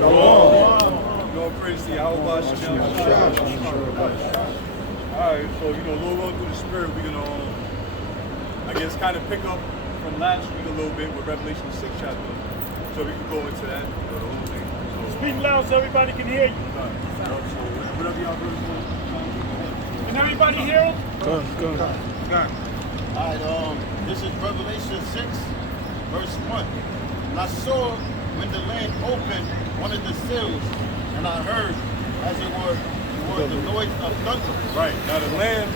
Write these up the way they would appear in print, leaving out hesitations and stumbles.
Lord, praise to you. How about you? Alright, so, Lord, going through the Spirit, we're going to, I guess, kind of pick up from last week a little bit with Revelation 6 chapter. So we can go into that, the whole thing. So, speak loud so everybody can hear you. Whatever y'all brothers want. Can everybody hear him? Go. Alright, this is Revelation 6, verse 1. And I saw when the land opened one of the seals, and I heard as it were the noise of thunder. Right, now the Lamb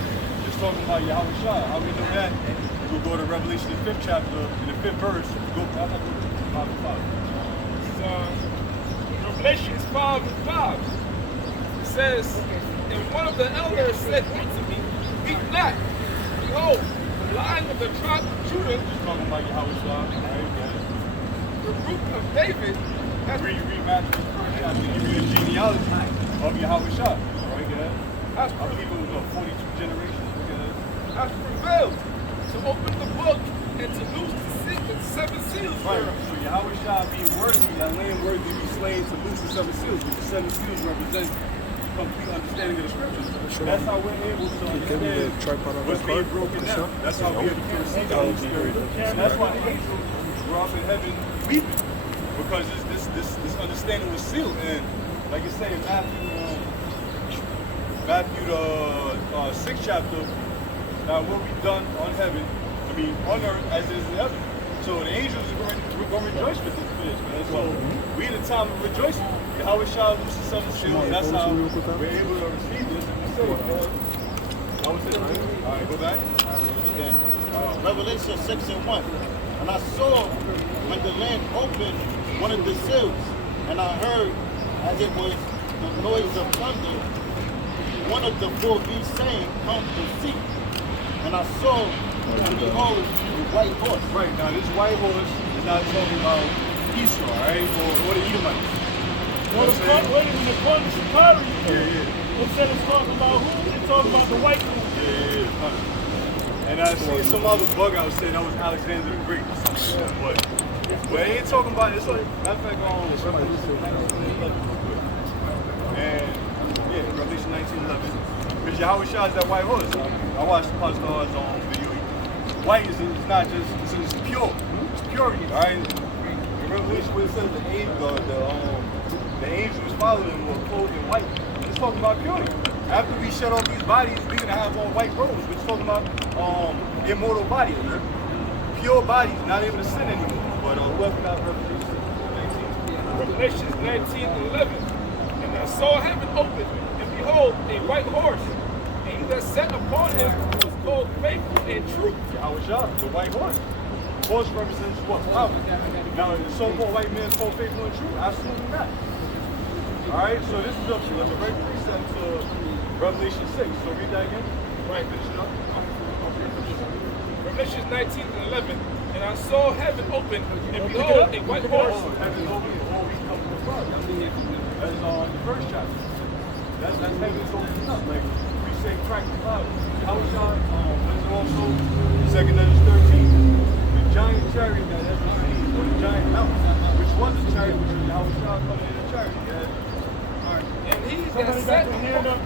is talking about Yahweh Shah. How we know that? We'll go to Revelation, the 5th chapter, in the 5th verse. Go to 5. Revelation 5:5. It says, and one of the elders said unto me, weep not. Behold, the Lion of the tribe of Judah, Talking about Yahweh Shah. the root of David, has Read Matthew 1st chapter, give you the genealogy of Yahweh Shah. Right there. I believe it was 42 generations. Look at that. has prevailed to open the book and to loose the 7 seals. Right. So Yahweh Shah being worthy, that Lamb worthy to be slain to loose the 7 seals. But the 7 seals represent complete understanding of the scriptures. That's how we're able to understand what's being broken down. That's how we can see the Holy Spirit. And that's why the angels were up in heaven weeping. Because this understanding was sealed. And like you say in Matthew the 6th chapter, now what we've done on earth as it is in heaven. So the angels we're going to rejoice for this, man. So we in a time of rejoicing. Yahweh Shah looses 7 seals. That's how we're able to receive this and be saved. That was it. All right, go back. All right, read it again. Revelation 6:1. And I saw when the land opened one of the seals, and I heard as it was the noise of thunder, one of the 4 beasts saying, come and see. And I saw, and behold, the white horse. Right, now this white horse is not talking about Esau, right? Or the Edomites. Well, the Sakari, instead of talking about who, they're talking about the white one. Yeah. And I see some other bug out saying that was Alexander the Great or something like that. But they ain't talking about it. It's like, matter of fact, Revelation 19:11. Because Yahweh Shah is that white horse. I watched the Pastor's video. White is not just, it's pure. It's purity, all right? In Revelation, where it says the angels following him were clothed in white. It's talking about purity. After we shut off these bodies, we're going to have on white robes, which is talking about immortal bodies. Pure bodies, not able to sin anymore. But what's about Revelation 19? Revelation 19:11. And I saw heaven open, and behold, a white horse, and he that sat upon him was called Faithful and True. Yahweh Shah, the white horse. Horse represents what? Power. Now, is the so-called white man called faithful and true? Absolutely not. Alright, so this is a great precept to Revelation 6. So read that again. Right, finish it up. Revelation 19:11. And I saw heaven open, and behold, a white horse. Heaven open before we come to the Father. That's the first chapter. That's heaven's open up. Like we say, crack the cloud. Yahweh Shah, there's also 2 Corinthians 13. The giant chariot that has been seen, or the giant mountain, which was a chariot, which is Yahweh Shah coming in a chariot. Yeah. All right. And he Somebody that got sat their hand up.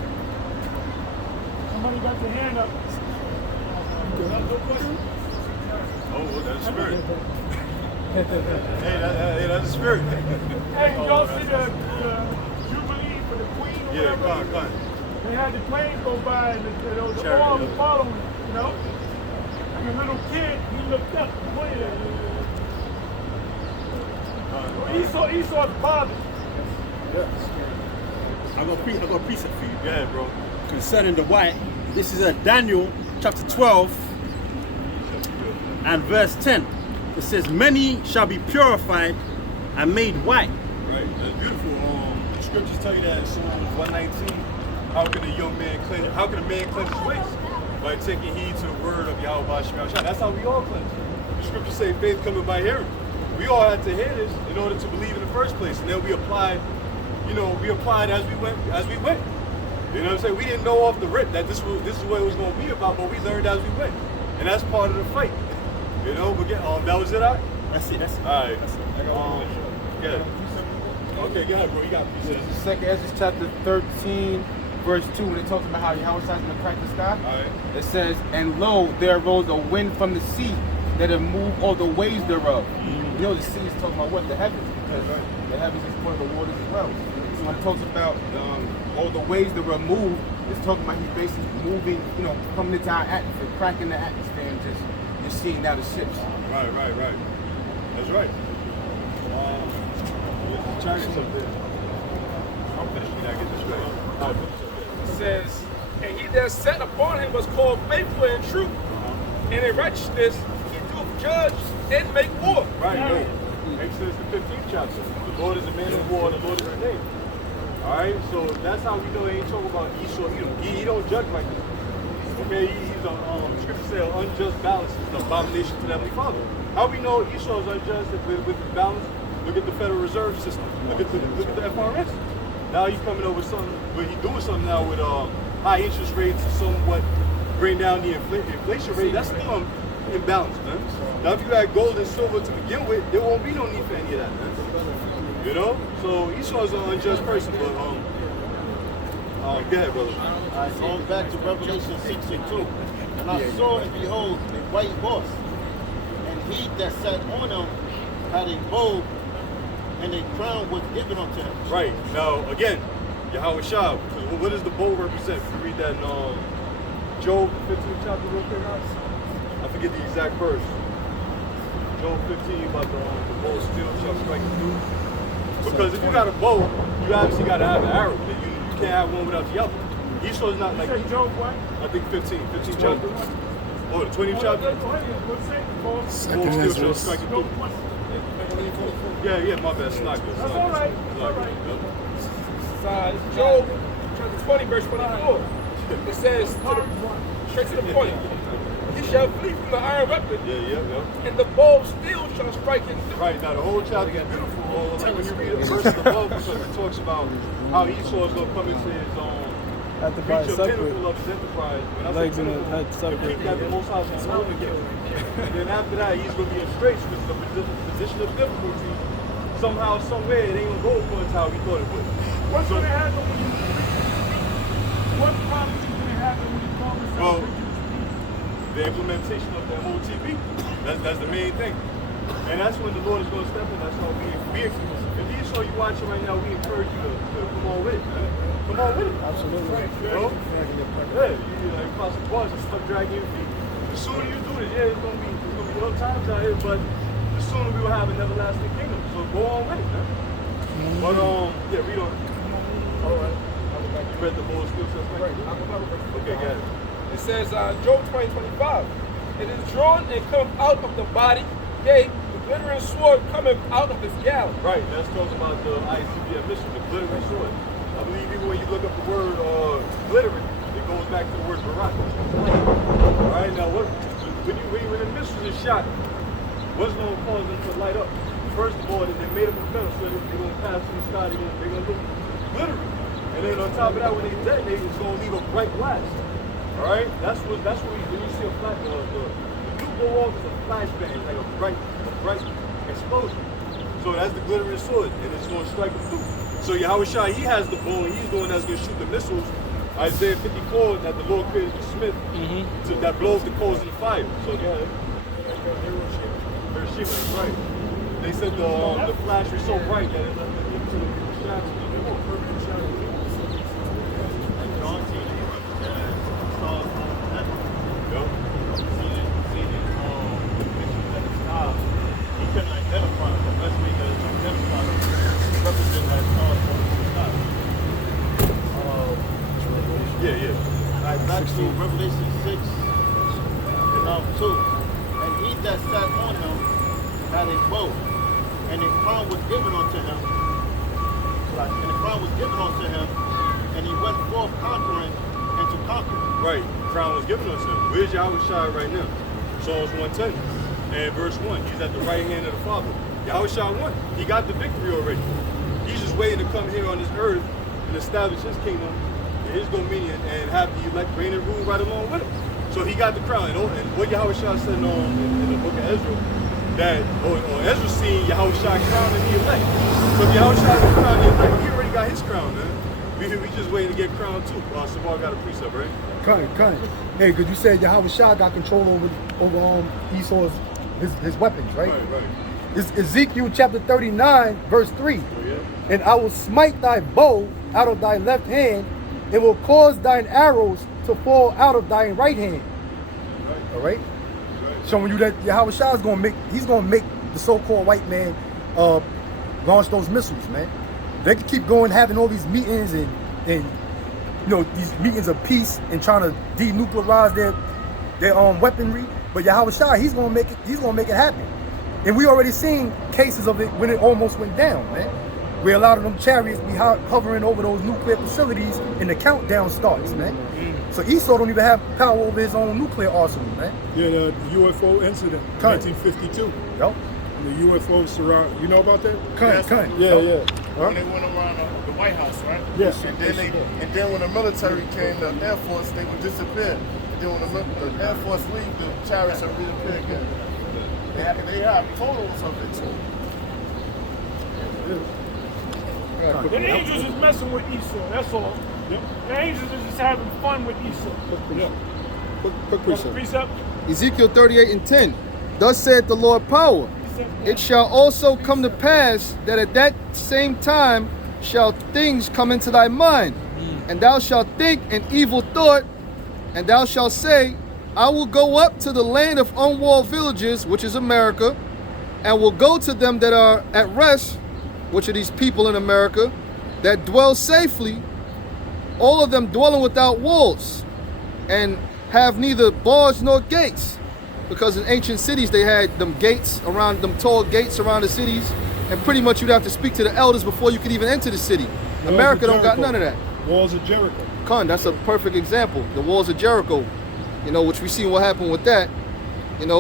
Somebody got their hand up. No question. Oh, well, that's the spirit. hey, that's the spirit. Hey, y'all see the Jubilee for the Queen or Yeah, whatever? come on. They had the plane go by and there was Chariot, all yeah. following, you know? And the little kid, he looked up and pointed at him. Esau's father. Yes. I got a precept for you. Yeah, bro. Concerning the white, this is Daniel chapter 12 and verse 10. It says, many shall be purified and made white. Right, that's beautiful. The scriptures tell you that in Psalms 119. How can a man cleanse his ways? By taking heed to the word of Yahweh Shah. That's how we all cleanse. The scriptures say faith coming by hearing. We all had to hear this in order to believe in the first place, and then we applied. We applied as we went. You know what I'm saying? We didn't know off the rip that this is what it was going to be about, but we learned as we went, and that's part of the fight. That was it. That's it. All right. That's it. Yeah. Okay, go ahead, bro. You got me. This is 2 Ezra chapter 13, verse 2, when it talks about how Yahweh is going to crack the sky. All right. It says, and lo, there arose a wind from the sea that had moved all the waves thereof. You know, the sea is talking about what? The heavens. Because the heavens is part of the waters as well. So when it talks about all the waves that were moved, it's talking about he's basically moving, you know, coming into our atmosphere, cracking the atmosphere, and just you're seeing now the ships. Right. That's right. China's up there. I'm finishing that. Get this straight. It says, and he that sat upon him was called faithful and true, and in righteousness he doth judge and make war. Right, no. Exodus the 15th chapter. The Lord is a man of war, the Lord is his name. Alright, so that's how we know he ain't talking about Esau. He don't judge like this. Okay, he's a scripture say an unjust balance is an abomination to the Heavenly Father. How we know Esau is unjust with the balance? Look at the Federal Reserve System. Look at the FRS. Now he's coming up with something, but he's doing something now with high interest rates to somewhat bring down the inflation rate. That's still imbalance, man. Now if you had gold and silver to begin with, there won't be no need for any of that, man. You know? So Esau is an unjust person, but go ahead, brother. Alright, going back to Revelation 6 and 2. And I saw and behold a white horse, and he that sat on him had a bow, and a crown was given unto him. Right. Now, again, Yahweh Shah, what does the bow represent? If you read that in Job 15th chapter real quick, I forget the exact verse. Job 15 about the bow still shall strike through. Because if you got a bow, you obviously got to have an arrow. You can't have one without the other. Esau's not like Job what? I think 15th chapter. Oh, the 20th chapter. Bow still shall strike it through. Yeah, my bad. Slack this. That's all right. Job chapter 20, verse 24. It says, straight to the point, he shall flee from the iron weapon, and the bow still shall strike him through. Right, now the whole chapter is beautiful. Like when you read the verse above, because it talks about how Esau is going to come into his Have to buy reach a separate. pinnacle of his enterprise. When I say Legs in the pinnacle, head the separate. peak that the Most High is going to again. And then after that, he's going to be in straits with the position of difficulty. Somehow, somewhere, it ain't going to go according to how we thought it would. What's going to happen when you what problems is going to happen when you call this Well, the implementation of the MOTB. That's the main thing. And that's when the Lord is going to step in. That's how if you saw you watching right now, we encourage you to come on with it, man. Come on with it. Absolutely. Right, you know? Yeah, you know, impossible bars and stuff dragging your feet. The sooner you do this, it's gonna be little times out here, but the sooner we will have an everlasting kingdom. So go on with it, man. But read on. All right. You read the Lord's still says right. Okay, got it. It says, Job 20:25. It is drawn and come out of the body, yea, the glittering sword cometh out of his galley. Right, that's talking about the ICBF mission, the glittering sword. I believe even when you look up the word glittering, it goes back to the word barak. Alright, now when the missiles is shot, what's going to cause them to light up? First of all, they're made up of metal, so they're going to pass through the sky, they're going to look glittering. And then on top of that, when they detonate, it's going to leave a bright blast. Alright? That's when you see a flash, the nuke go off, it's a flashbang, like a bright explosion. So that's the glittering sword, and it's going to strike them through. So Yahweh Shai, he has the bow, and he's the one that's going to shoot the missiles. Isaiah 54, that the Lord created the smith, that blows the coals in the fire. So go ahead. Hiroshima, right. They said the flash was so bright that it left them into the shadows. John seen it. Saw it from heaven. Yep. Seen it pictures at the sky. He couldn't identify it. The best way to identify it represent that star from the sky. Alright, back to Revelation 6 and 2. And he that sat on him had a bow, and a crown was given unto him. And the crown was given unto him, and he went forth conquering and to conquer. Right, crown was given unto him. Where's Yahweh Shai right now? Psalms 110 and verse 1. He's at the right hand of the Father. Yahweh Shai won. He got the victory already. He's just waiting to come here on this earth and establish his kingdom, his dominion, and have the elect reign and rule right along with him. So he got the crown. And what Yahweh Shai said in the book of Ezra, that, or Ezra seen Yahushua crowning the elect. So if Yahushua is crowning the elect, he already got his crown, man. We just waiting to get crowned too. Sabal got a precept, right? Cut. Hey, because you said Yahushua got control over Esau's his weapons, right? Right. It's Ezekiel chapter 39, verse 3. Oh, yeah. And I will smite thy bow out of thy left hand, and will cause thine arrows to fall out of thy right hand. Right. All right? Right. Showing you that Yahushua is gonna make the so-called white man launch those missiles, man. They can keep going, having all these meetings and these meetings of peace and trying to denuclearize their weaponry. But Yahushua, he's gonna make it happen. And we already seen cases of it when it almost went down, man. Where a lot of them chariots be hovering over those nuclear facilities and the countdown starts, man. So Esau don't even have power over his own nuclear arsenal, man. Yeah, the UFO incident, 1952. Yup. The UFO surround. You know about that? Yeah. When they went around the White House, right? Yes. And then when the military came, the Air Force, they would disappear. And then when the Air Force leave, the chariots would reappear again. They have photos of it too. The angels is messing with Esau. That's all. Yep. The angels is just having fun with Esau. Quick Got a precept. precept? Ezekiel 38:10. Thus saith the Lord power. It shall also come to pass that at that same time shall things come into thy mind, and thou shalt think an evil thought, and thou shalt say, I will go up to the land of unwalled villages, which is America, and will go to them that are at rest, which are these people in America, that dwell safely, all of them dwelling without walls, and have neither bars nor gates. Because in ancient cities they had them gates around, them tall gates around the cities, and pretty much you'd have to speak to the elders before you could even enter the city. America don't got none of that. Walls of Jericho. That's a perfect example. The walls of Jericho, which we seen what happened with that, and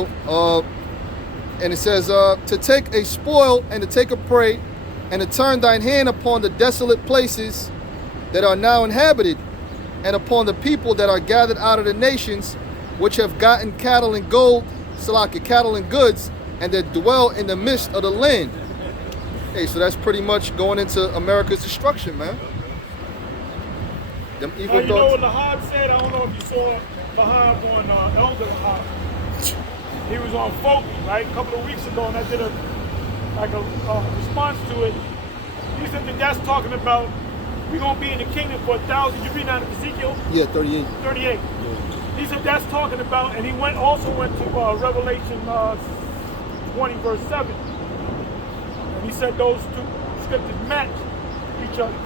it says, to take a spoil and to take a prey, and to turn thine hand upon the desolate places that are now inhabited, and upon the people that are gathered out of the nations, which have gotten cattle and gold, cattle and goods, and that dwell in the midst of the land. Hey, so that's pretty much going into America's destruction, man. Them evil You know thoughts. what Lahab said? I don't know if you saw Lahab on Elder Lahab. He was on Folky, right? A couple of weeks ago, and I did a response to it. He said that that's talking about we're going to be in the kingdom for 1,000. You read out of Ezekiel? Yeah, 38. 38. He said that's talking about, and he also went to Revelation 20, verse 7. And he said those two scriptures match each other.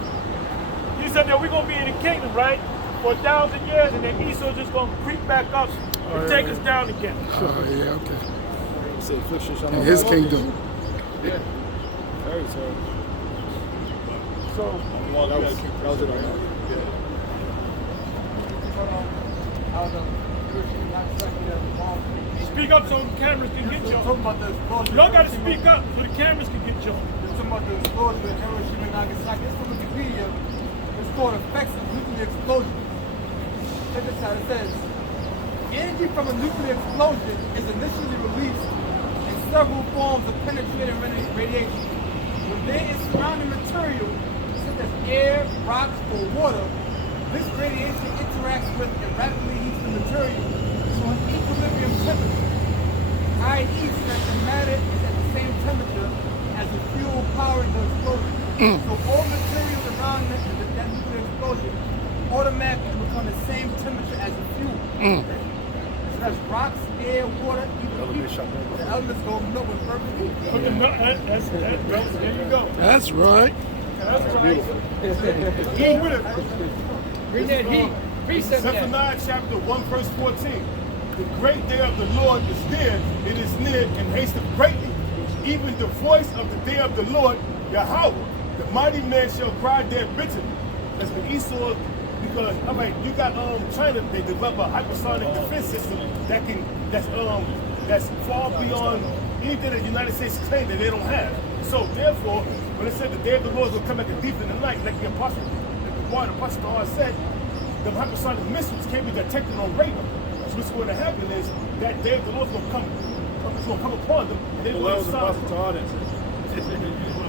He said that we're going to be in the kingdom, right, for 1,000 years, and then Esau's just going to creep back up and take us down again. Yeah, okay. In his kingdom. Yeah. Very sorry. So, That was it. speak up so the cameras can get you. Y'all got to speak up so the cameras can get you. You're talking about the explosion in Hiroshima and Nagasaki. It's from Wikipedia. It's called effects of nuclear explosion. Check this out. It says, energy from a nuclear explosion is initially released in several forms of penetrating radiation. When there is surrounding material, such as air, rocks, or water, this radiation interacts with and rapidly heats the material to an equilibrium temperature. High heat so that the matter is at the same temperature as the fuel powering the explosion. So all materials around that nuclear explosion automatically become the same temperature as the fuel. So that's rocks, air, water, even heat. The elements go nowhere perfectly. There you go. That's right. That's right. Go with it. Bring that heat. Precept that. Zephaniah chapter 1 verse 14. The great day of the Lord is near, it is near and hasteth greatly. Even the voice of the day of the Lord, Yahweh, the mighty man shall cry there bitterly. That's the Esau, because you got China, they develop a hypersonic defense system that's far beyond anything that the United States claim that they don't have. So therefore, when it said the day of the Lord will come like a thief in the night, like the apostle, said, the hypersonic missiles can't be detected on radar. So what's going to happen is that day of the Lord is going to come it's going to come upon them, and they're going to stop.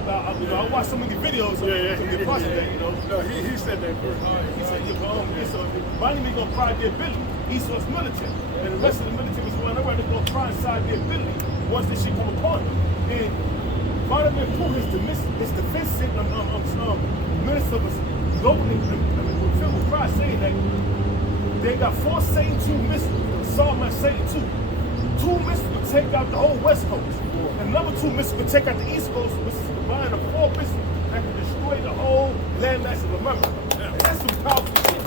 I watched so many videos of the apostle that, No, he said that first. he said, so Bonnie going to pride their ability. Esau's militant. And the rest of the military was going around, they're going to pride inside their ability once this shit come upon them. And Vladimir Putin his defense minister was locally filled with pride saying that they got 4 Satan 2 missiles, Psalm Satan 2. 2 missiles would take out the whole West Coast. And another 2 missiles would take out the East Coast, which is combined of 4 missiles that could destroy the whole landmass of America. And that's some powerful shit.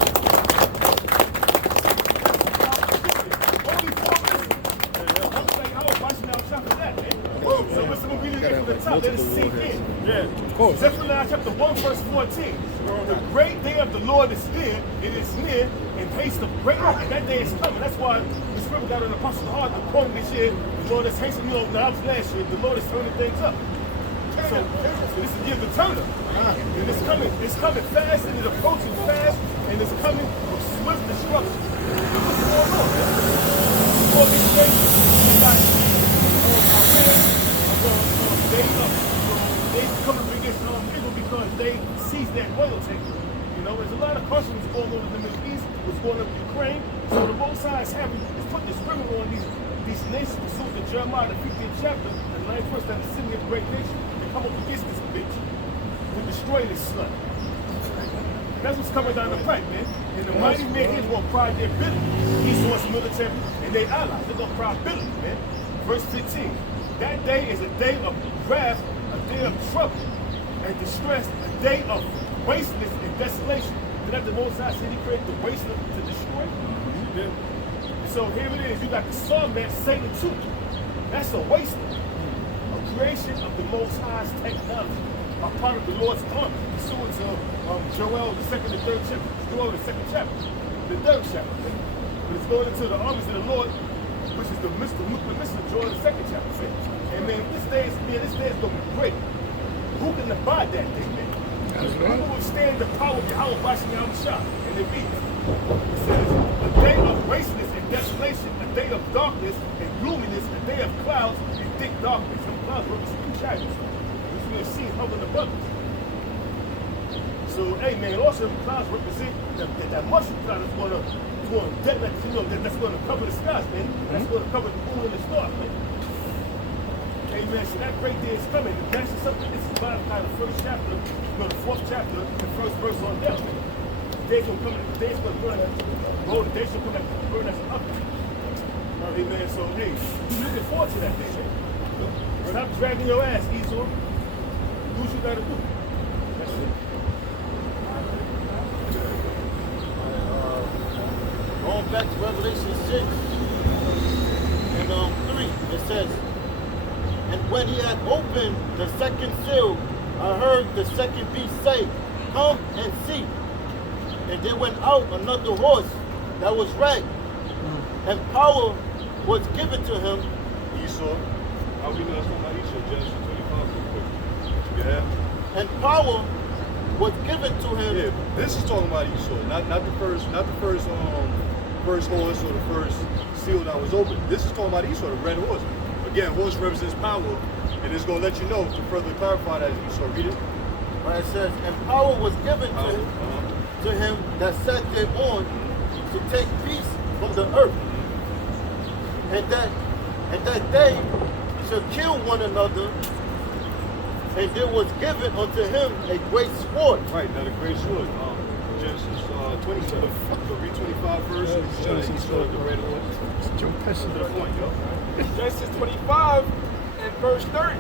Only 4 missiles. I'm like, I was watching out chapter that, man. So listen, we're reading it from the top, let it sink in. Yeah, of course. Zephaniah chapter 1, verse 14. The great day of the Lord is near, it is near, and haste of great, and that day is coming. That's why the Spirit got on the apostle's heart to quote this year, the Lord is hastening, that was last year, the Lord is turning things up. So this is the year of the turn up. And it's coming fast, and it's approaching fast, and it's coming with swift destruction. What's going on, man? All these things, they got they come up against people because they seize that oil tanker. There's a lot of questions going on in the Middle East, what's going on in Ukraine. So the both sides is putting this river on these nations pursuant to Jeremiah, the 15th chapter, and the 9th verse, that the city of a great nation, they come up against this bitch to destroy this slut. That's what's coming down the pipe, man. And the mighty men here will cry their ability. Esau's military and their allies. They're going to cry ability, man. Verse 15. That day is a day of wrath, a day of trouble and distress, a day of wasteness and desolation. Then at the Most High said he created the wasteland to destroy. So here it is. You got the Psalm Satan 2. That's a wasteland. A creation of the Most High's technology. A part of the Lord's army. Pursuant to Joel, the 2nd and 3rd chapter. Joel, the 2nd chapter. The 3rd chapter. But it's going into the armies of the Lord, which is the nuclear missile of Joel, the 2nd chapter. And man, this day is going to be great. Who can abide that day, man? Who will withstand the power of Yahweh Bashing Yahushua? And it reads, it says, a day of wasteness and desolation, a day of darkness and gloominess, a day of clouds and thick darkness. Some clouds represent two chariots, which we have seen hovering above us. So, hey man, also the clouds represent that mushroom cloud that's going to that's going to cover the skies, man. That's going to cover the moon and the stars, man. Amen. So that great day is coming. And that's something. This is Malachi, the 1st chapter, the 4th chapter, the 1st verse on down. The days will come. The days will burn us. The days will come and burn us up. Amen. So hey, you looking forward to that day, man. Stop dragging your ass, Esau. Do what you gotta do. That's it. Going back to Revelation 6 and 3, it says, and when he had opened the 2nd seal, I heard the 2nd beast say, come and see. And there went out another horse that was red, and power was given to him. Esau. How we know that's talking about Esau? Genesis 25 real quick. Yeah. And power was given to him. Yeah, this is talking about Esau, not the first horse or the first seal that was opened. This is talking about Esau, the red horse. Again, horse represents power, and it's going to let you know to further clarify that Esau. Read it. Right, it says, and power was given to him that sat thereon to take peace from the earth, and that they shall kill one another, and there was given unto him a great sword. Right, now the great sword. Genesis 27. So read 25 verses. Esau, the red horse. To the point, yo. Genesis 25 and verse 30.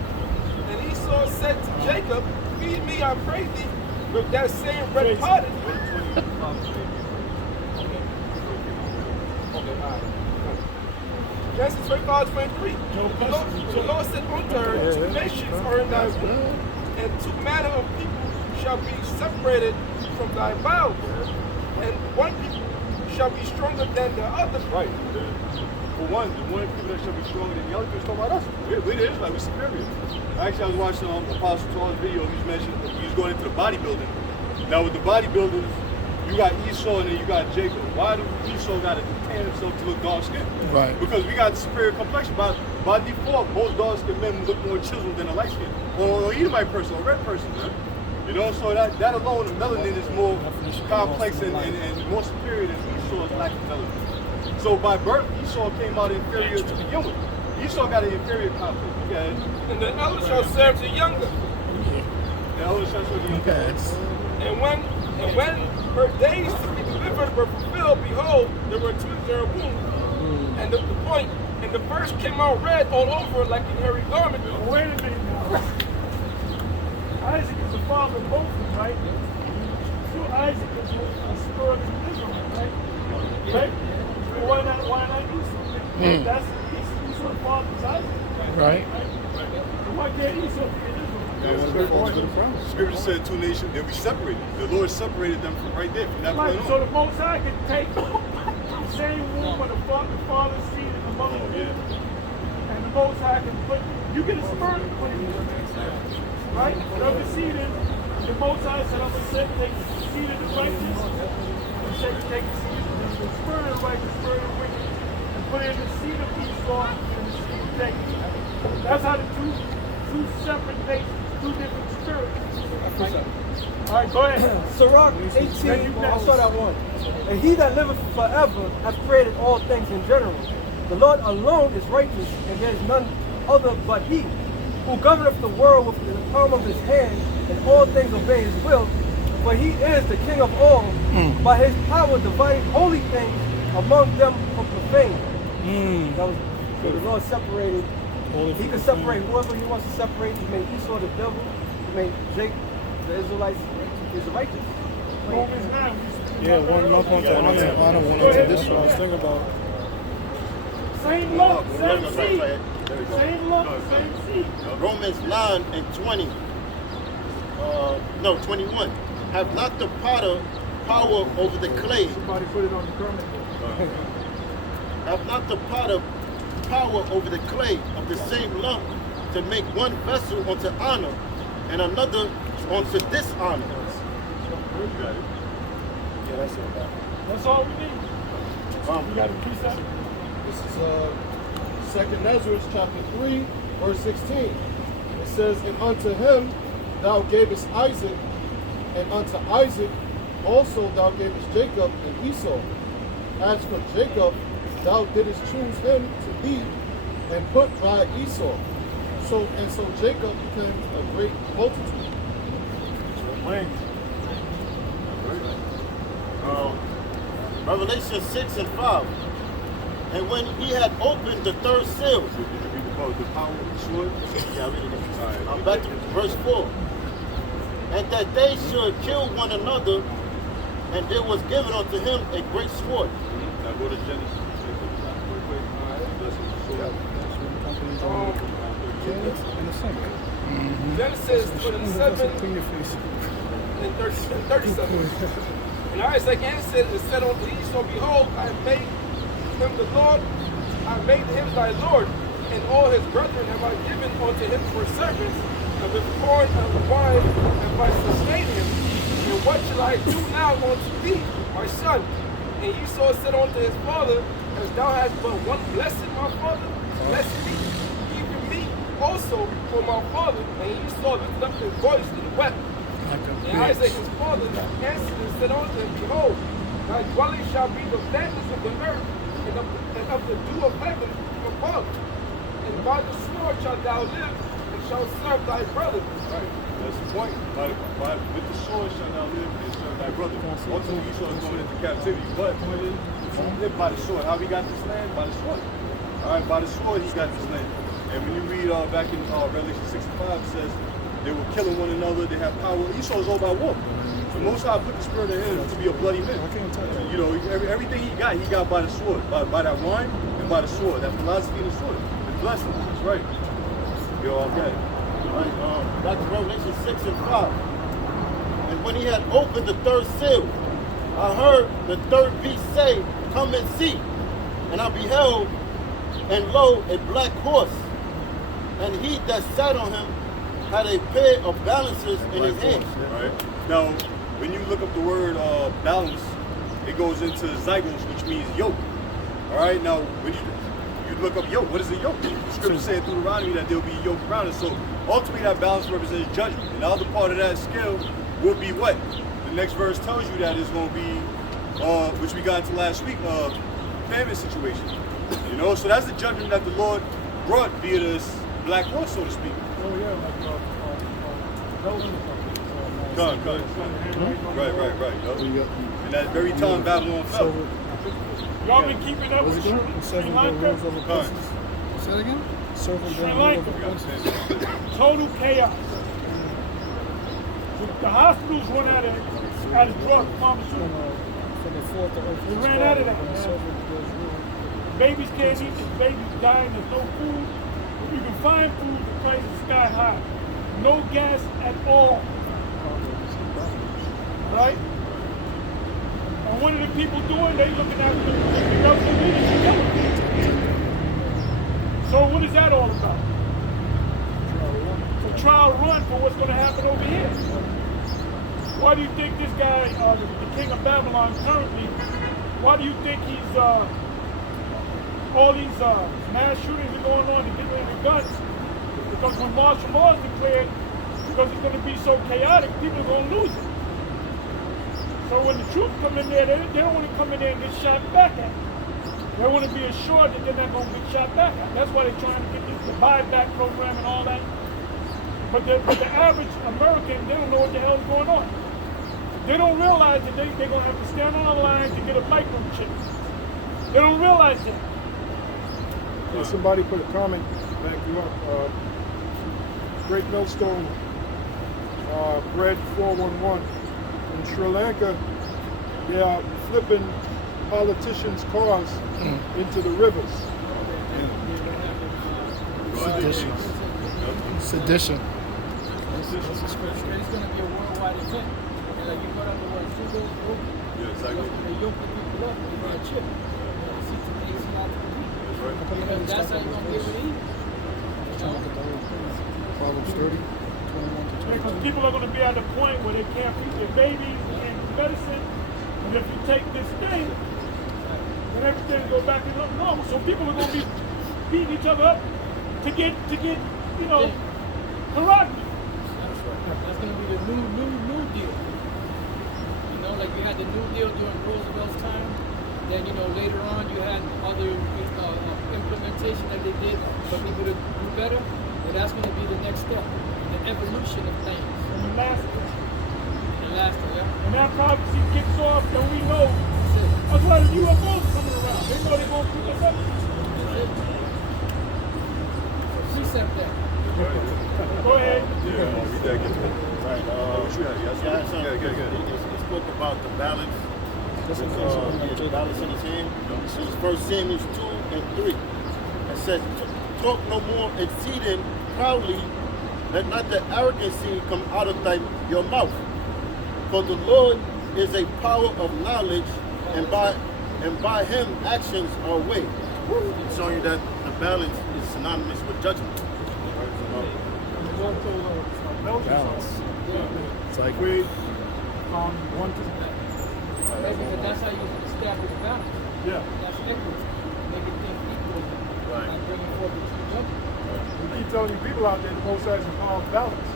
And Esau said to Jacob, feed me, I pray thee, with that same red pottage. Genesis 25, 23. The Lord said unto her, 2 nations are in thy womb, and 2 manner of people shall be separated from thy bowels, and one people shall be stronger than the other. Right. For one, the one people that shall be stronger than the other, people talking about us. We're the Israelites, we're superior. Actually, I was watching Apostle Charles' video. He was going into the bodybuilding. Now with the bodybuilders, You got Esau and then you got Jacob. Why do Esau got to tan himself to look dark skinned? Right. Because we got the superior complexion. By default, most dark skinned men look more chiseled than a light skinned or Edomite person or red person, man. You know, so that alone, the melanin is more complex and more superior than Esau's lack of melanin. So by birth, Esau came out inferior to begin with. Esau got an inferior complex. Okay. And the elder shall serve the younger. The elder shall serve the younger. And when her days to be delivered were fulfilled, behold, there were twins in her womb. And the point, and the first came out red all over like a hairy garment. Wait a minute now. Isaac is the father of both of them, right? So Isaac is a spur of Israel, right? Right? So why not Esau? That's Esau the father of Isaac. Right. So why can't Esau be in Israel? Scripture said two nations, they'll be separated. The Lord separated them from right there, from that Right, point so on. the Most High can take the same womb of the father's seed and the mother's womb, and the Most High can put, you get a sperm to put in there. Right? Whatever seed is, the Most High said, I'm going to take the seed of the righteous, and take the seed of the spirit of the righteous, spirit of the wicked, and put in the seed of Esau and the seed of Jacob. That's how the two separate nations, two different spirits. All right, go ahead. Sirach 18, I'll start at 1. And he that liveth forever hath created all things in general. The Lord alone is righteous, and there is none other but he, who governeth the world with the palm of his hand, and all things obey his will. For he is the king of all. By his power dividing holy things among them from profane. That was, so the Lord separated. He could separate whoever he wants to separate. He made Esau the devil. He made Jacob, the Israelites, is righteous. Romans 9. Yeah, one lump onto honor, one onto this one. I was thinking about. Same lump, same seed. Same lump, same seed. Romans 9 and 20. 21. Have not the potter power over the clay? Somebody put it on the garment. Have not the potter power over the clay of the same lump to make one vessel unto honor and another unto dishonor? Yeah, that's it. That's all we need. We got a piece of it. This is 2nd Ezra chapter 3, verse 16. It says, and unto him thou gavest Isaac, and unto Isaac also thou gavest Jacob and Esau. As for Jacob, thou didst choose him to thee, and put by Esau. So Jacob became a great multitude. Revelation 6 and 5. And when he had opened the third seal, The power of the sword. yeah, read it. I'm back to verse 4. And that they should kill one another, and there was given unto him a great sword. Now go to Genesis. Genesis 27 and 37. And Isaac answered and said unto Esau, behold, I have made him the Lord, I have made him thy Lord, and all his brethren have I given unto him for servants, and with corn and wine have I sustained him. And what shall I do now unto thee, my son? And Esau said unto his father, as thou hast but one blessing, my father, bless me, even me also for my father. And Esau lifted up his voice and wept. And Isaac his father answered and said unto him, behold, thy dwelling shall be the fatness of the earth, and of the dew of heaven above. And by the sword shalt thou live, and shalt serve thy brother. Right. That's the point. With the sword shall thou live and serve thy brother. Ultimately, Esau is going into captivity, but he lived by the sword. How he got this land? By the sword. All right, by the sword he got this land. And when you read back in Revelation 65, it says they were killing one another. They have power. Esau is all by war. The Most High put the spirit in him to be a bloody man. You know, everything he got by the sword, by that wine and by the sword. That philosophy and the sword. The blessing. That's right. You're all okay. Right, back to Revelation 6 and 5. And when he had opened the third seal, I heard the third beast say, come and see. And I beheld, and lo, a black horse. And he that sat on him had a pair of balances in his hand. Right. Now, when you look up the word balance, it goes into zygos, which means yoke. All right, now when you look up yoke, what is a yoke? The scripture said through Deuteronomy that there'll be yoke around us. So ultimately, that balance represents judgment. And the other part of that scale will be what? The next verse tells you that it's going to be, which we got into last week, famine situation. You know, so that's the judgment that the Lord brought via this black horse, so to speak. Oh yeah, like Right. And that very time Babylon fell. y'all been keeping up with Sri Lanka? Say that again? Sri Lanka. Total chaos. The hospitals run out of drugs, pharmaceuticals. They ran out of that. Babies can't eat, babies dying, there's no food. If you can find food, the price is sky high. No gas at all. Right? And what are the people doing? They looking at the government leadership. So what is that all about? It's a trial run for what's going to happen over here. Why do you think this guy, the king of Babylon currently, why do you think he's, all these mass shootings are going on to get rid of the guns? Because when martial law is declared, because it's going to be so chaotic, people are going to lose it. So when the troops come in there, they don't want to come in there and get shot back at. They want to be assured that they're not going to get shot back at. That's why they're trying to get the buyback program and all that. But the average American, they don't know what the hell is going on. They don't realize that they're going to have to stand on the line to get a microchip. They don't realize that. Somebody put a comment, back you up. Great Millstone, Bread 411. In Sri Lanka, they are flipping politicians' cars into the rivers. Sedition. It's going to be a worldwide event. And like you brought up the word Fugo, Yeah, exactly. they yoke the people up with a chip. That's how you're going to be able to eat. Proverbs 30. Because people are going to be at the point where they can't feed their babies, they can't do medicine. And if you take this thing, then everything will go back to normal. So people are going to be beating each other up to get you know, karate. That's going to be the new deal. You know, like we had the New Deal during Roosevelt's time. Then, you know, later on you had other implementation that they did for people to do better. But that's going to be the next step, the evolution of things. And the last one. The last one, yeah. When that prophecy kicks off, then we know. That's why the UFOs coming around. They know they're going to pick us up. Precept that. Go ahead. Right. He spoke about the balance. The balance in his hand. This is 1 Samuel 2 and 3. It says, talk no more exceeding proudly, let not the arrogancy come out of your mouth. For the Lord is a power of knowledge, and by him actions are weighed. Showing you that the balance is synonymous with judgment. Balance. It's like We found one to Because that's how you establish balance. yeah. That's equity. Making things equal. Right. And bringing forth the true judgment. We keep telling you people out there the Most High is a power of balance.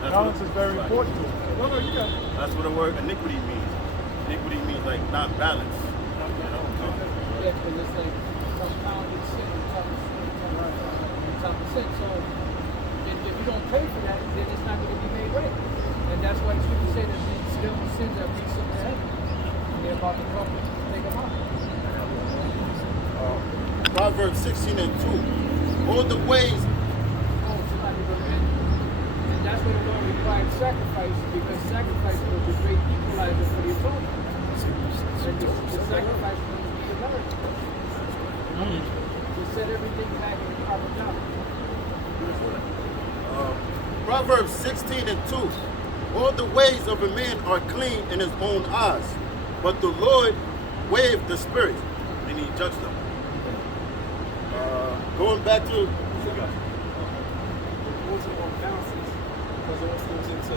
Balance is very important to us. No, you got it. That's what the word iniquity means. Iniquity means like not balance. Yeah, because it's like compounded sin on top of sin, on top of sin. So if you don't pay for that, then it's not going to be made right. And that's why the scripture say that these still sins that reach up to heaven. And they're about to come and take them out. Proverbs 16 and 2. All the ways. Oh, somebody repent. And that's what the Lord required sacrifice, because sacrifice was the great equalizer for the atonement. And the sacrifice was to be American. To set everything back in the proper job. Proverbs 16 and 2. All the ways of a man are clean in his own eyes, but the Lord waved the spirit, and he judged them. Going back to Also on balances, because it also goes into,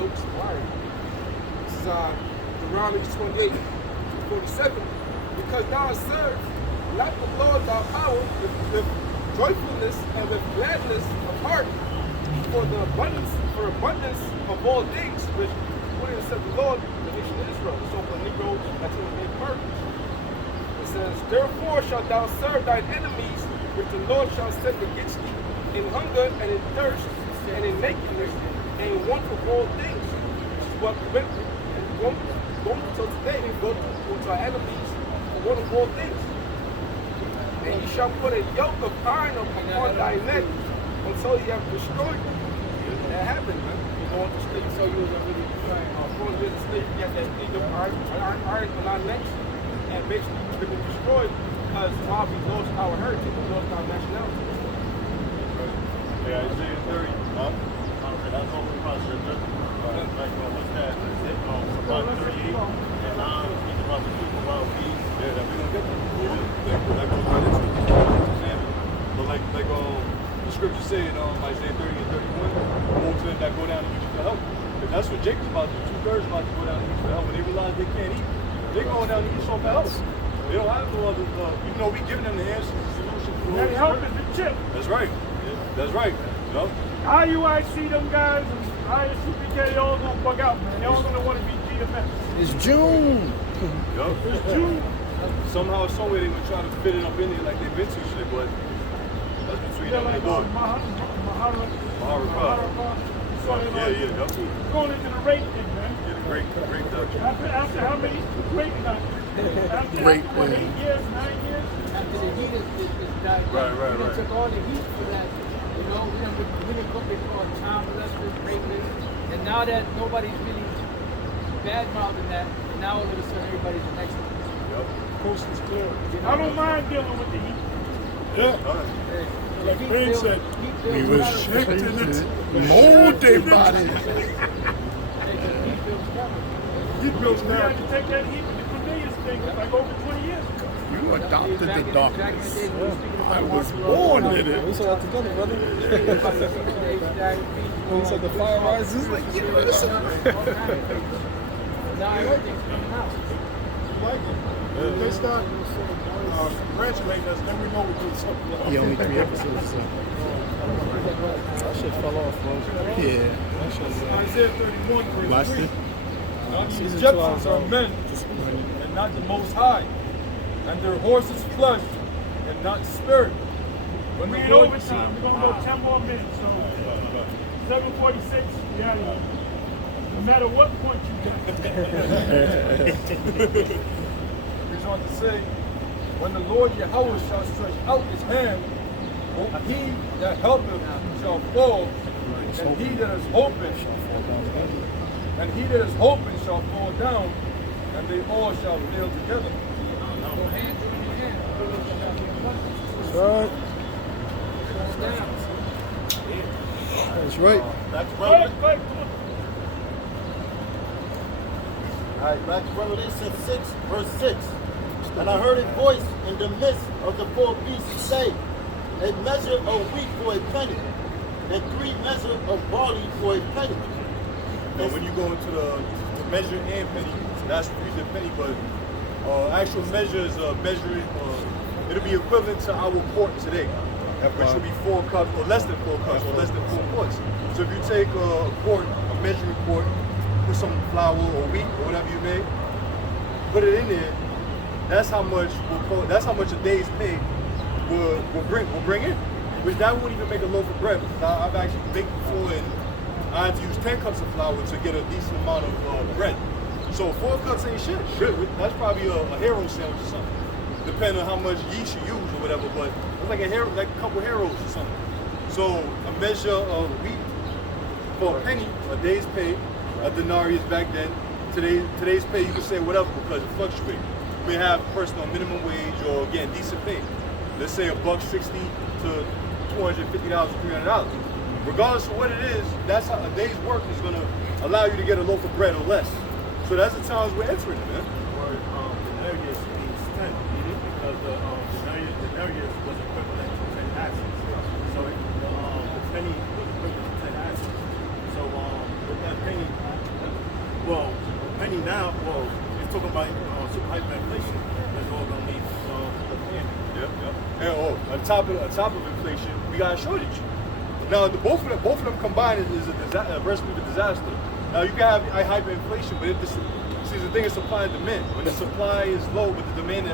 yokes and wiring. Deuteronomy 28 to 47, because thou hast served not the Lord thy power with joyfulness and with gladness of heart for abundance of all things, which would have said the Lord, the nation of Israel, the so-called Negroes that you made murder. It says, therefore shalt thou serve thine enemies, which the Lord shall send against thee, in hunger and in thirst and in nakedness and in want of all things. This is what we went and going until today. We go to our enemies for want of all things. And you shall put a yoke of iron upon thy neck until you have destroyed them. That happened, man. You go into slavery, so you was already going to slavery, you have that yoke of iron on our necks, and basically we've been destroyed because while we lost our heritage, we lost our nationality. Yeah, Isaiah 30. That's over across your what's that? About 38. And now he's about to keep the wild beasts. Yeah, that we don't get that. That goes right into it. But like the scripture said, Isaiah 30 and 31, woe to them that go down to Egypt for help. Because that's what Jacob's about to do. 2/3 about to go down to Egypt for help. When they realize they can't eat, they're going down to Egypt for help. They don't have no other, even though we're giving them the answers, the solution. That help is the chip. That's right. That's right. You know? IUIC, them guys, and ISUPK, they all gonna bug out, man. They all gonna want to be GMS. It's June. Yup. It's June. Somehow, somewhere, they would try to fit it up in there like they've been to shit, but that's between them and Like the Lord. Maharaka. Yeah, yup. Going into the rape thing, man. Yeah, the great doctrine. After how many rape nights? After 8 years, 9 years? After the heat is died down. Right. We took all the heat for that. You know, we didn't what they call child molesters, rapists. And now that nobody's really bad-mouthing that, and now all of a sudden everybody's an expert. Yup. Coast is clear. I don't mind dealing with the heat. Like Ben said, We was shaking it, mold their body. Heat bills now. I had to take that heat with the Cornelius thing like over 20 years ago. You adopted the darkness. I was born in it. We saw that together, brother. When he said the fire rises, like, you know, this now everything's coming out. Like it. They start congratulating us, then we know we're doing something. Yeah, only 3 episodes. So. that shit fell off, bro. Yeah. That shit, Isaiah 31, verse Watched 3. it. Now these Season Egyptians 12, are men, and not the Most High, and their horses flesh, and not spirit. When we're in overtime, we're going to go 10 more minutes, so 7:46, yeah. No matter what point you get. He's on to say, when the Lord Yahweh shall stretch out his hand, he that helpeth shall fall, and he that is hoping shall fall down, and they all shall fail together. That's right. That's right. Alright, back to Revelation 6, verse 6. And I heard a voice in the midst of the 4 beasts say, a measure of wheat for a penny, and 3 measures of barley for a penny. Now, when you go into the measure and penny, that's the penny, but actual measure is measuring, it'll be equivalent to our quart today, which will be 4 cups, or less than 4 cups, or less than 4 quarts. So if you take a quart, a measuring quart, put some flour or wheat or whatever you make, put it in there. That's how much a day's pay will bring in. Which that won't even make a loaf of bread. Now, I've actually baked before, and I had to use 10 cups of flour to get a decent amount of bread. So 4 cups ain't shit. That's probably a hero sandwich or something, depending on how much yeast you use or whatever. But it's like a couple heroes or something. So a measure of wheat for a penny, a day's pay. A denarius back then. Today's pay, you can say whatever because it fluctuates. You may have personal minimum wage or again decent pay. Let's say $1.60 to $250 or $300. Regardless of what it is, that's how a day's work is gonna allow you to get a loaf of bread or less. So that's the times we're entering it, man. Or denarius means 10, because the denarius was equivalent to 10 asses. So the penny was equivalent to 10 asses. So with that penny, well, penny now, well, it's talking about super hyperinflation. That's all gonna need. And on top of inflation, we got a shortage. Now, both of them combined is a recipe for disaster. Now, you can have hyperinflation, but see, the thing is supply and demand. When the supply is low, but the demand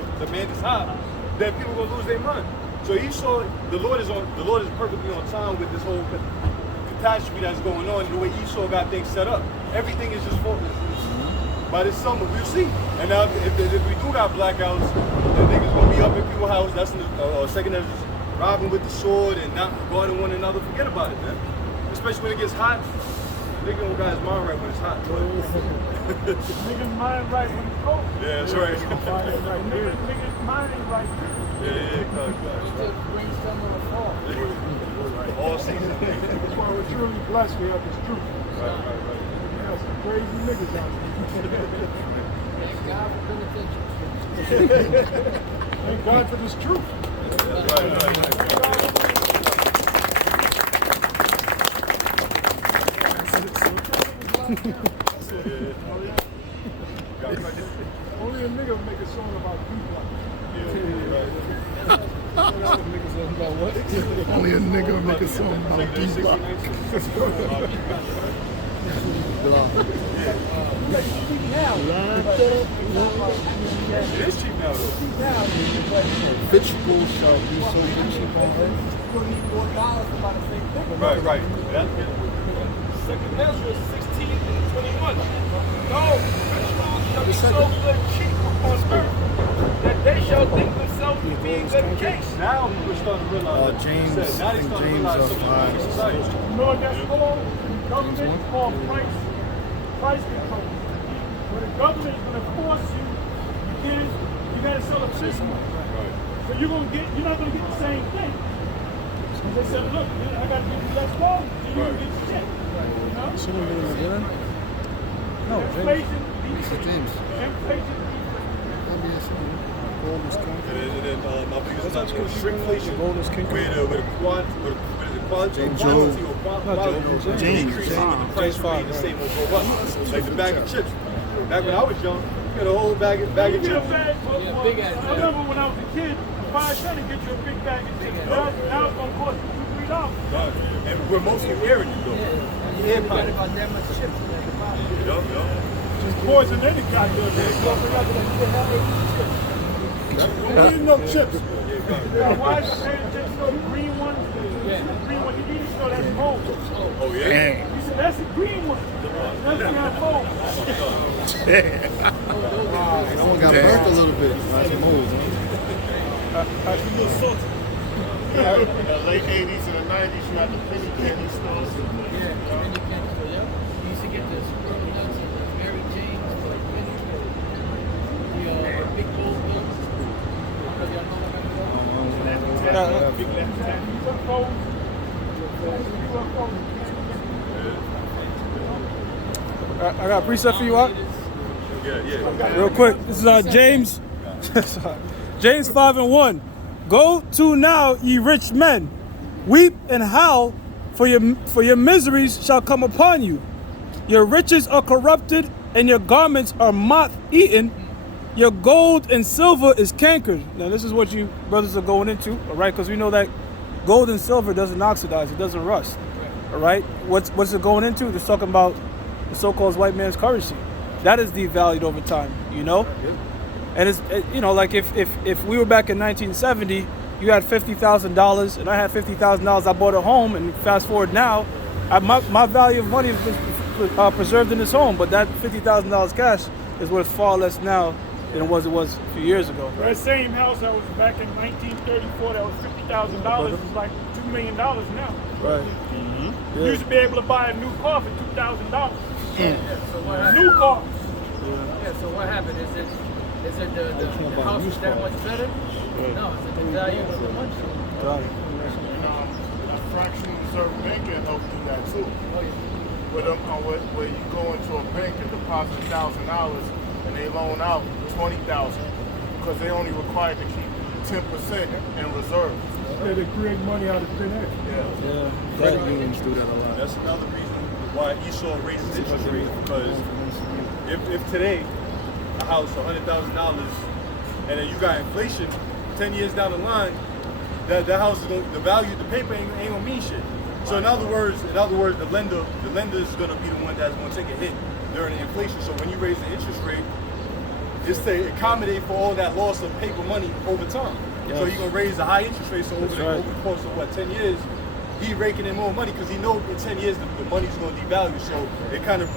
is high, then people are gonna lose their mind. So Esau, the Lord is perfectly on time with this whole catastrophe that's going on. The way Esau got things set up, everything is just focused. By this summer, we'll see. And now, if we do got blackouts, then niggas gonna be up in people's house. That's a second that's just robbing with the sword and not guarding one another. Forget about it, man. Especially when it gets hot. Nigga don't got his mind right when it's hot. Nigga's mind right when it's cold. Yeah, that's right. Nigga's mind ain't right. Bring summer or fall. All season. That's why we're truly blessed we have this truth. Right. We have some crazy niggas out there. Thank God for good attention. Thank God for this truth. Only a nigga make a song about people. Only a nigga make a song about D-Block. It is cheap now, though. Vegetables shall be so cheap on earth. Right. Second Ezra 16:21. No, vegetables shall be so good cheap upon earth that they shall think themselves to be in good case. Now we're starting to realize. James, now they starting to realize something about society. You know what that's called? Government is called price control. When the government is going to force you, you got to sell a system. So you're not going to get the same thing. So they said, look, I got to give you less quality, so you can get the shit. You know? No, Inflation. James. Inflation. And then my biggest is shrinkflation, where the quantity increase, the price remain the same or go up. Like the bag of chips. Back when I was young, you had a whole bag of chips. I remember when I was a kid, 5 cents to get you a big bag of chips. Now it's going to cost you $2-3. And we're mostly airing it though. Yeah, about that much chips in there. Just poison any goddamn thing. Don't need no chips. Why is paying attention to the green one? The green one, you need to know that's mold. Oh yeah? He said, that's the green one. That's the mold. Someone got burnt a little bit. That's mold. In the late 80s and the 90s, you had the penny candy stores. Yeah, penny candy store, yep. You used to get this nuts and the Mary Jane's, the big gold bills. I got a preset for you, Art. Yeah. Real quick. This is James. James 5:1. Go to now, ye rich men, weep and howl, for your miseries shall come upon you. Your riches are corrupted, and your garments are moth-eaten. Your gold and silver is cankered. Now, this is what you brothers are going into, all right? Because we know that gold and silver doesn't oxidize, it doesn't rust, all right? What's it going into? It's talking about the so-called white man's currency. That is devalued over time, you know? And it's, like if we were back in 1970, you had $50,000 and I had $50,000, I bought a home, and fast forward now, my value of money is preserved in this home, but that $50,000 cash is worth far less now than it was a few years ago. That same house that was back in 1934 that was $50,000 is like $2 million now. Right. You used to be able to buy a new car for $2,000. So what happened? New car. Yeah, so what happened? Is it the house is that much better? No, it's the value of the money. A fractional reserve bank can help do that too. Where you go into a bank and deposit $1,000 and they loan out $20,000 because they only required to keep 10% in reserve. Yeah, they create money out of thin air. Yeah. Credit unions do that a lot. That's another reason why Esau raises interest rate, because if today a house $100,000 and then you got inflation 10 years down the line, that house is the value of the paper ain't gonna mean shit. So in other words, the lender is gonna be the one that's gonna take a hit during the inflation. So when you raise the interest rate, it's to accommodate for all that loss of paper money over time. Yes. So you're gonna raise the high interest rate. So over the course of 10 years, he raking in more money because he knows in 10 years the money's gonna devalue. So it kind of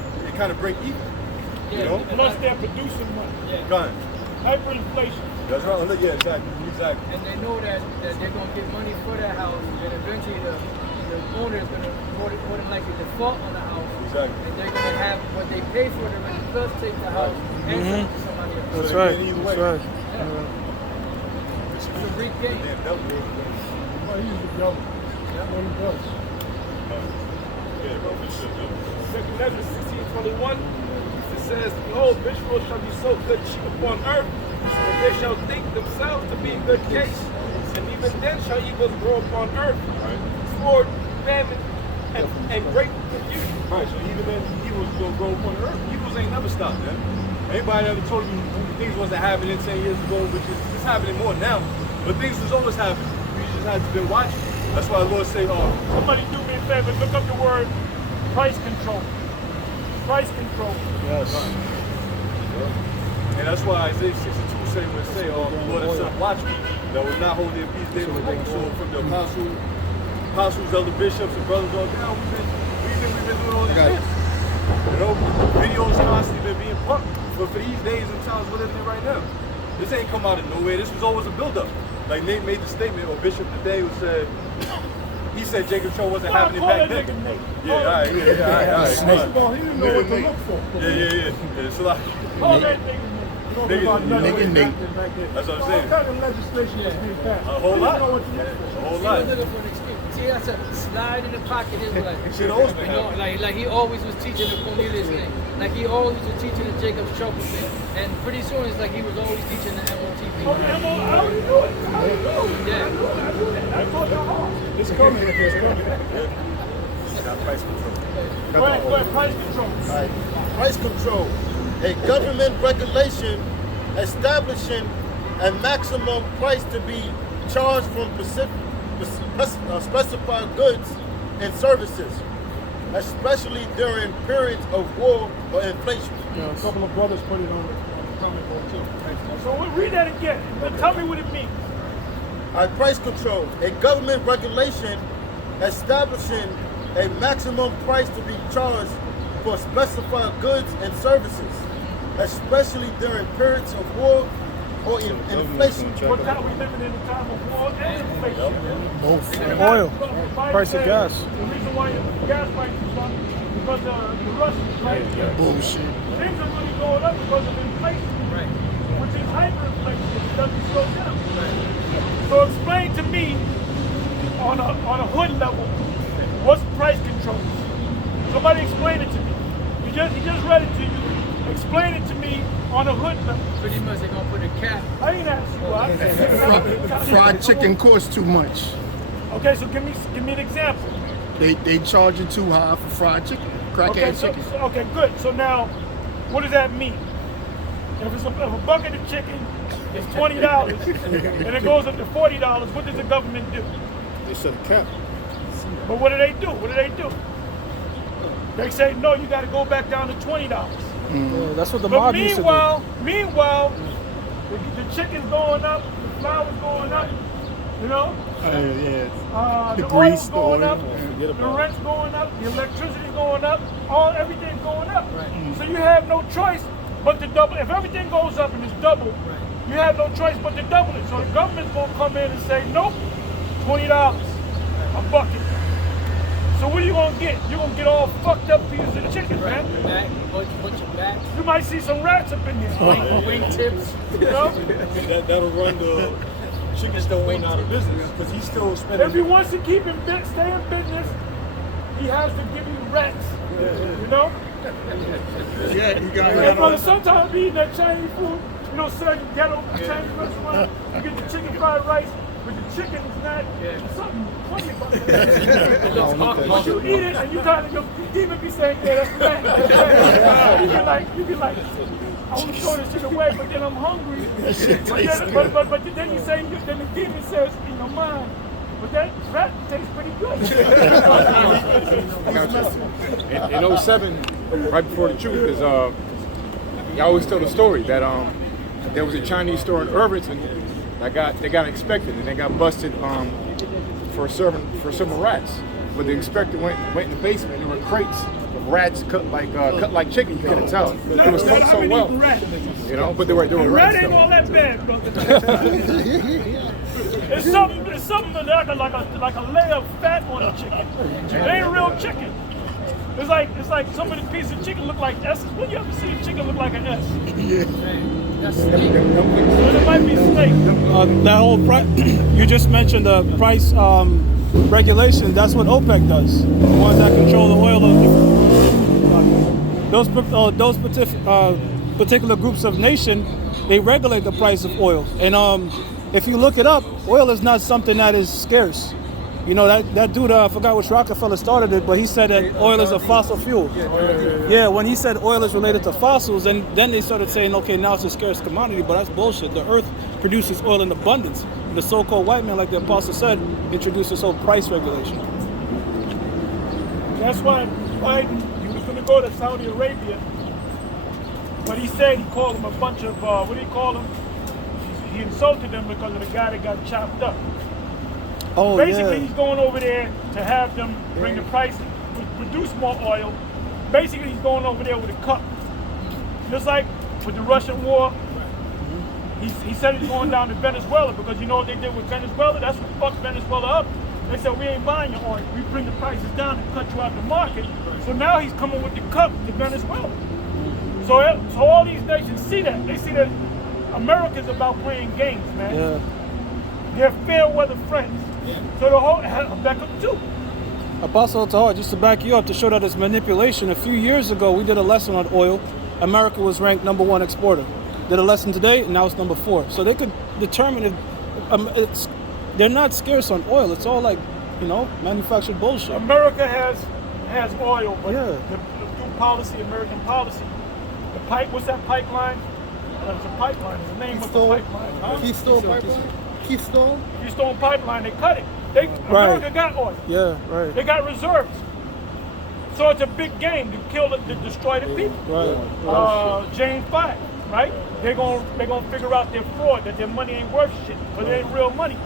break even. Yeah, you know? Plus they're producing money. Yeah. Go ahead. Hyperinflation. That's right. Yeah, exactly. And they know that they're gonna get money for that house, and eventually the owner is gonna more than likely default on the house. Exactly. And they're gonna have what they pay for it already, plus take the house and sell it to somebody else. That's right. That's right. It's a great game. Well, he's the devil. That's what he does. Second Ezra 16:21. It says, "Behold, Israel shall be so good cheap upon earth, that they shall think themselves to be in good case, and even then shall evils grow upon earth, sword, famine, and great confusion." Right, so even then evils gonna grow upon the earth. Evils ain't never stopped, man. Anybody ever told you things wasn't happening 10 years ago, which is it's happening more now, but things was always happening. We just had to been watching. That's why the Lord say, somebody do me a favor, look up the word price control. Price control. Yes. And that's why Isaiah 62 say, the Lord himself watch me, that will not hold their peace, they will take. So from the apostles, elder bishops, and brothers all down, we've been doing all this shit. You know, videos constantly been being pumped for these days and times we're living in right now. This ain't come out of nowhere. This was always a build-up. Like Nate made the statement, or Bishop today who said, he said Jacob Show wasn't happening back then. Yeah, all right. First of all, he didn't know what to look for. Yeah. So like, all that nigga Nate. That's what I'm saying. What kind of legislation was being passed? A whole lot. Know what to look for. A whole lot. See, that's a slide in the pocket. Is like, shit always been happening. Like he always was teaching the Cornelius thing. Like he always was teaching the Jacob's Trouble thing. And pretty soon it's like he was always teaching the MOTV. Oh, the MO, I already knew it. Yeah. I knew that. I thought that hard. It's coming. Got price control. Go ahead, price control. All right. Price control. A government regulation establishing a maximum price to be charged from specified goods and services, especially during periods of war or inflation. Yeah, a couple of brothers put it on the comment board too. So we'll read that again, but tell me what it means. All right, price control. A government regulation establishing a maximum price to be charged for specified goods and services, especially during periods of war or inflation. What time we living in a time of war and inflation? Both. Oil. Price of gas. The reason why the gas prices is up because the Russians, right? Bullshit. Things are really going up because of inflation, Right. which is hyperinflation. It doesn't slow down. Right. So explain to me on a hood level what's price control. Somebody explain it to me. He just read it to you. Explain it to me on a hood level. Pretty much they're gonna put a cap. I ain't asked you. Fried chicken costs too much. Okay, so give me an example. They charge it too high for fried chicken, crackhead chicken. Okay, good. So now, what does that mean? If a bucket of chicken is $20 and it goes up to $40, what does the government do? They set a cap. But what do they do? They say, no, you got to go back down to $20. Yeah, that's what the But mob used to do. meanwhile, the chicken's going up, the flour's going up, you know? The The grease, oil's the going oil. up, the rent's going up, the electricity's going up, everything's going up. So you have no choice but to double. If everything goes up and it's double, you have no choice but to double it. So the government's gonna come in and say, nope, $20 a bucket. So what are you gonna get? You're gonna get all fucked up pieces of chicken, man. Back, bunch of backs. You might see some rats up in there. Wing tips. You know? That'll run the chicken store owner out of business because he's still spending. If he wants to stay in business, he has to give you rats. You know? Yeah, you got Hey, brother, sometimes we eat that Chinese food, you know, certain ghetto Chinese restaurant, you get the chicken fried rice, but the chicken is not something funny about that. But you eat it and you kind of, your demon be saying, yeah, that's right. You be like, I want to throw this shit away, but then I'm hungry. But then you say, then the demon says in your mind, but that rat tastes pretty good. In 07, right before the truth, is I always tell the story that there was a Chinese store in Irvington that they got inspected and they got busted for serving rats. But the inspector went in the basement and there were crates of rats cut like chicken. You couldn't tell. It was cooked so well. You know, but they were rats. Rat ain't all that bad, brother. It's something like a layer of fat on a chicken. It ain't real chicken. It's like some of the pieces of chicken look like S's. When you ever see a chicken look like an S? Yeah. So it might be steak. That whole price, you just mentioned the price regulation. That's what OPEC does. The ones that control the oil of those particular groups of nation, they regulate the price of oil. And if you look it up, oil is not something that is scarce. You know, that dude, I forgot which Rockefeller started it, but he said that oil is a fossil fuel. Yeah, when he said oil is related to fossils, and then they started saying, okay, now it's a scarce commodity, but that's bullshit. The earth produces oil in abundance. The so-called white man, like the apostle said, introduced this whole price regulation. That's why Biden, he was going to go to Saudi Arabia, but he said he called them a bunch of, what do you call them? He insulted them because of the guy that got chopped up. Oh, basically, he's going over there to have them bring the price, produce more oil. Basically, he's going over there with a cup. Just like with the Russian war, he said he's going down to Venezuela because you know what they did with Venezuela? That's what fucked Venezuela up. They said, we ain't buying your oil. We bring the prices down and cut you out the market. So now he's coming with the cup to Venezuela. So all these nations see that. They see that America's about playing games, man. Yeah. They're fair weather friends. So the whole back up too. Apostle Tahar, just to back you up, to show that it's manipulation. A few years ago, we did a lesson on oil. America was ranked #1 exporter. Did a lesson today, and now it's #4. So they could determine if they're not scarce on oil. It's all like, you know, manufactured bullshit. America has oil, but Yeah. the policy, American policy, the pipe. What's that pipeline? It's a pipeline. It's the name of the pipeline. Huh? Keystone pipeline? Keystone pipeline. They cut it. America got oil. Yeah, right. They got reserves. So it's a big game to kill to destroy the people. Right. James 5, right? They're gonna figure out their fraud, that their money ain't worth shit, but it ain't real money.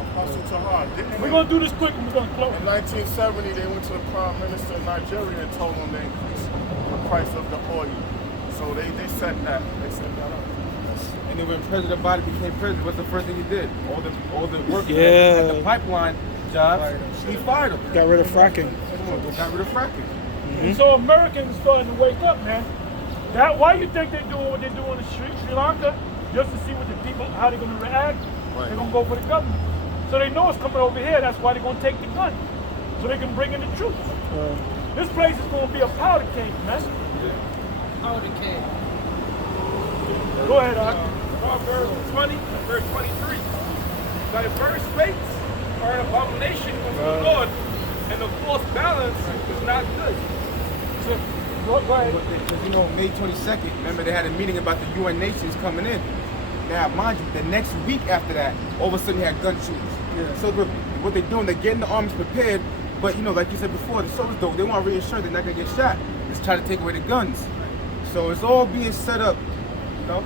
We're gonna do this quick and we're gonna close. In 1970, they went to the prime minister of Nigeria and told him to increase the price of the oil. So they set that. They set that up. And then when President Biden became president, what's the first thing he did? All the workers Yeah. at the pipeline jobs, he fired them. Got rid of fracking. Got rid of fracking. And so Americans starting to wake up, man. Why you think they're doing what they're doing in Sri Lanka? Just to see what the people, how they're gonna react. Right. They're gonna go for the government. So they know it's coming over here. That's why they're gonna take the gun, so they can bring in the troops. This place is gonna be a powder keg, man. Powder keg. Go ahead, Doc. Proverbs 20, verse 23. Diverse rates are an abomination unto the Lord, and the false balance is not good. So, go ahead. Because you know, May 22nd, remember they had a meeting about the UN nations coming in. Now, mind you, the next week after that, all of a sudden they had gun shootings. Yeah. So what they're doing, they're getting the armies prepared, but you know, like you said before, the soldiers though, they want to reassure they're not gonna get shot. Just try to take away the guns. So it's all being set up, you know.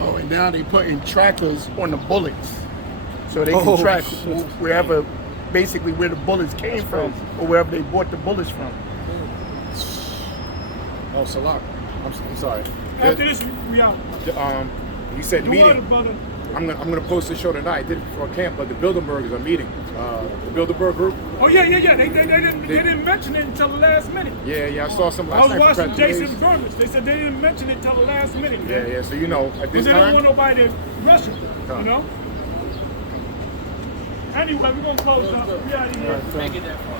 Oh, and now they putting trackers on the bullets, so they can track wherever, basically where the bullets came from, or wherever they bought the bullets from. Oh, Salah. I'm sorry. After this, we out. You said You meeting. wanted, brother. I'm gonna post the show tonight. I did it for camp, but the Bilderberg is a meeting. The Bilderberg group. Oh yeah. They didn't mention it until the last minute. Yeah. I saw some I last was night. watching Jason Burgess. They said they didn't mention it until the last minute. Man. Yeah. So you know, at this Because they don't time. want nobody to rush it. You know. Anyway, we're gonna close up. We out of here. Make it that far.